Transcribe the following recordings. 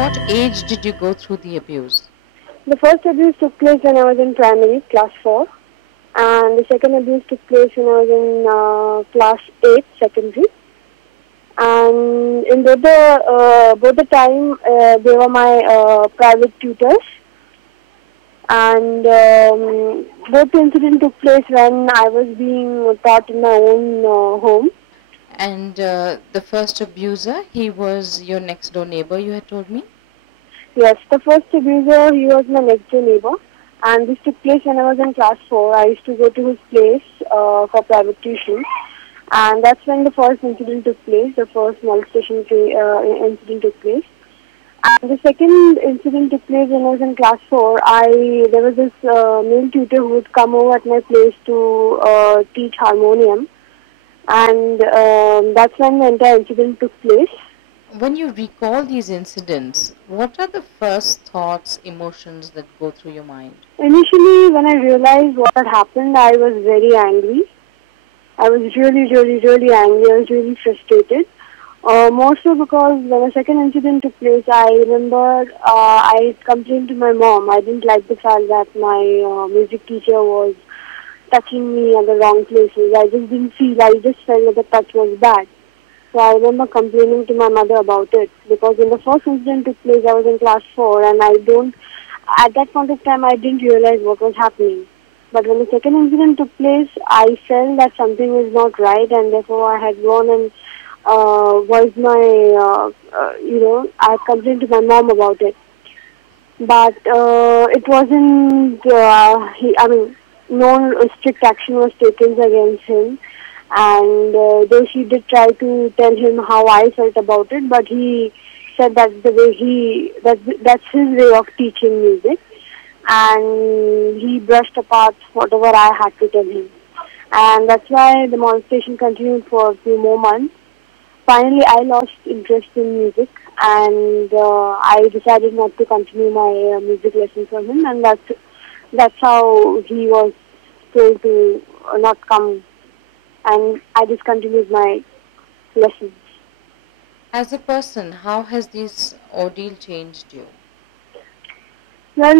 what age did you go through the abuse? The first abuse took place when I was in primary, class 4. And the second abuse took place when I was in class 8, secondary. And in both the time, they were my private tutors. And both incidents took place when I was being taught in my own home. And the first abuser, he was your next door neighbor, you had told me? Yes, the first abuser, he was my next door neighbor. And this took place when I was in class 4. I used to go to his place for private tuition. And that's when the first incident took place, the first molestation incident took place. And the second incident took place when I was in class 4. There was this male tutor who would come over at my place to teach harmonium. And that's when the entire incident took place. When you recall these incidents, what are the first thoughts, emotions that go through your mind? Initially, when I realized what had happened, I was very angry. I was really angry. I was really frustrated. More so because when the second incident took place, I remember I complained to my mom. I didn't like the fact that my music teacher was touching me at the wrong places. I just felt that the touch was bad. So I remember complaining to my mother about it, because when the first incident took place, I was in class 4, and at that point of time, I didn't realize what was happening. But when the second incident took place, I felt that something was not right, and therefore I had gone and voiced I had complained to my mom about it. But it wasn't, no strict action was taken against him. And though she did try to tell him how I felt about it, but he said that's that's his way of teaching music, and he brushed apart whatever I had to tell him. And that's why the molestation continued for a few more months. Finally, I lost interest in music, and I decided not to continue my music lessons from him, and that's how he was told to not come. And I discontinued my lessons. As a person, how has this ordeal changed you? Well,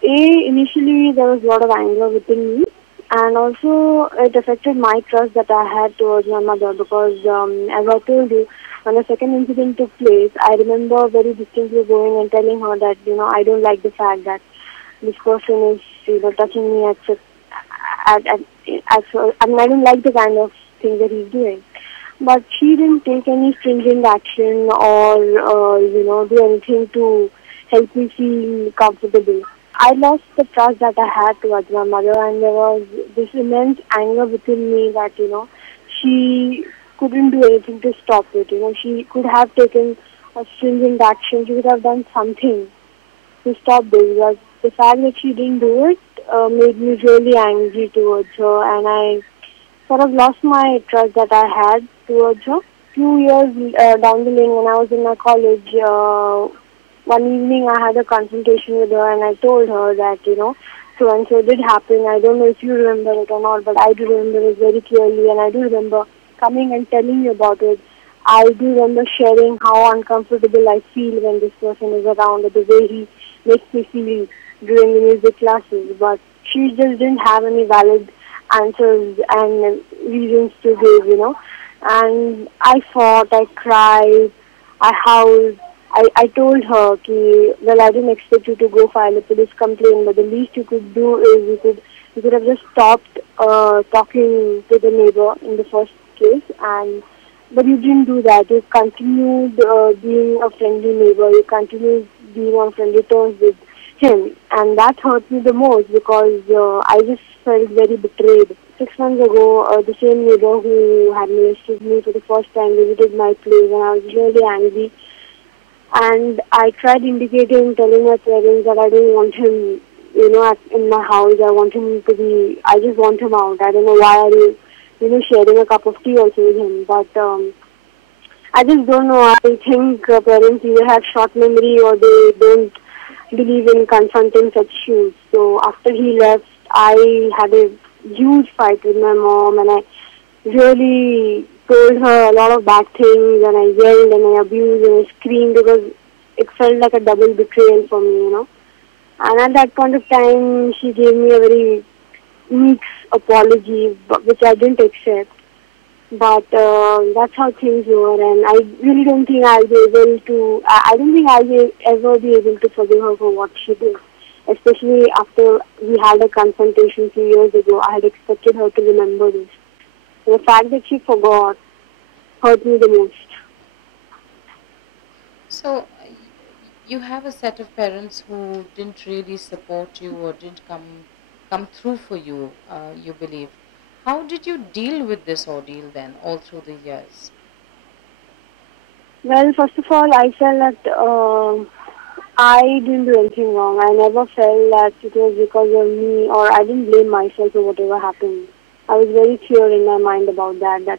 initially there was a lot of anger within me, and also it affected my trust that I had towards my mother, because as I told you, when the second incident took place, I remember very distinctly going and telling her that, I don't like the fact that this person is, touching me I don't like the kind of thing that he's doing. But she didn't take any stringent action or, do anything to help me feel comfortable. I lost the trust that I had towards my mother, and there was this immense anger within me that, she couldn't do anything to stop it. She could have taken a stringent action. She could have done something to stop this. But the fact that she didn't do it made me really angry towards her, and I sort of lost my trust that I had towards her. Few years down the lane, when I was in my college, one evening I had a consultation with her, and I told her that, so and so did happen. I don't know if you remember it or not, but I do remember it very clearly, and I do remember coming and telling you about it. I do remember sharing how uncomfortable I feel when this person is around, or the way he makes me feel during the music classes. But she just didn't have any valid answers and reasons to give, And I fought, I cried, I howled. I told her, I didn't expect you to go file a police complaint, but the least you could do is you could have just stopped talking to the neighbor in the first case, but you didn't do that. You continued being a friendly neighbor. You continued being on friendly terms with him, and that hurt me the most, because I just felt very betrayed. 6 months ago, the same neighbor who had molested me for the first time visited my place, and I was really angry. And I tried indicating, telling my parents that I don't want him, in my house. I just want him out. I don't know why are you, sharing a cup of tea also with him. But I just don't know. I think parents either have short memory or they don't believe in confronting such issues. So after he left, I had a huge fight with my mom, and I really told her a lot of bad things, and I yelled and I abused and I screamed, because it felt like a double betrayal for me. And at that point of time, she gave me a very meek apology, which I didn't accept. But that's how things were, and I really don't think I'll be able to. I don't think I'll ever be able to forgive her for what she did. Especially after we had a confrontation 2 years ago, I had expected her to remember this. The fact that she forgot hurt me the most. So, you have a set of parents who didn't really support you or didn't come through for you, you believe. How did you deal with this ordeal then, all through the years? Well, first of all, I felt that I didn't do anything wrong. I never felt that it was because of me, or I didn't blame myself for whatever happened. I was very clear in my mind about that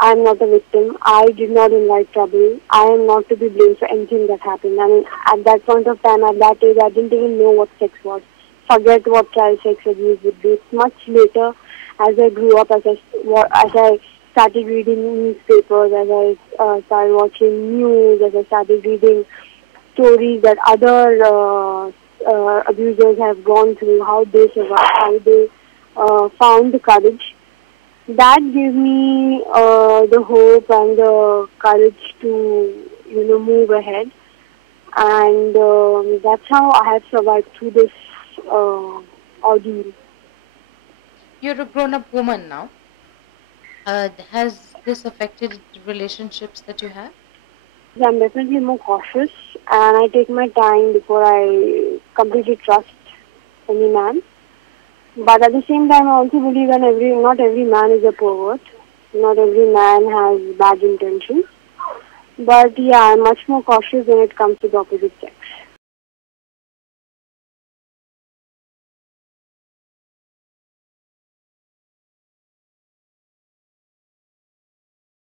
I am not a victim. I did not invite trouble. I am not to be blamed for anything that happened. I mean, at that point of time, at that age, I didn't even know what sex was. Forget what child sex abuse would be. It's much later, as I grew up, as I started reading newspapers, as I started watching news, as I started reading stories that other abusers have gone through, how they survived, how they found the courage. That gave me the hope and the courage to, move ahead. And that's how I have survived through this ordeal. You're a grown-up woman now. Has this affected relationships that you have? I'm definitely more cautious, and I take my time before I completely trust any man. But at the same time, I also believe that not every man is a pervert. Not every man has bad intentions. But yeah, I'm much more cautious when it comes to the opposite sex.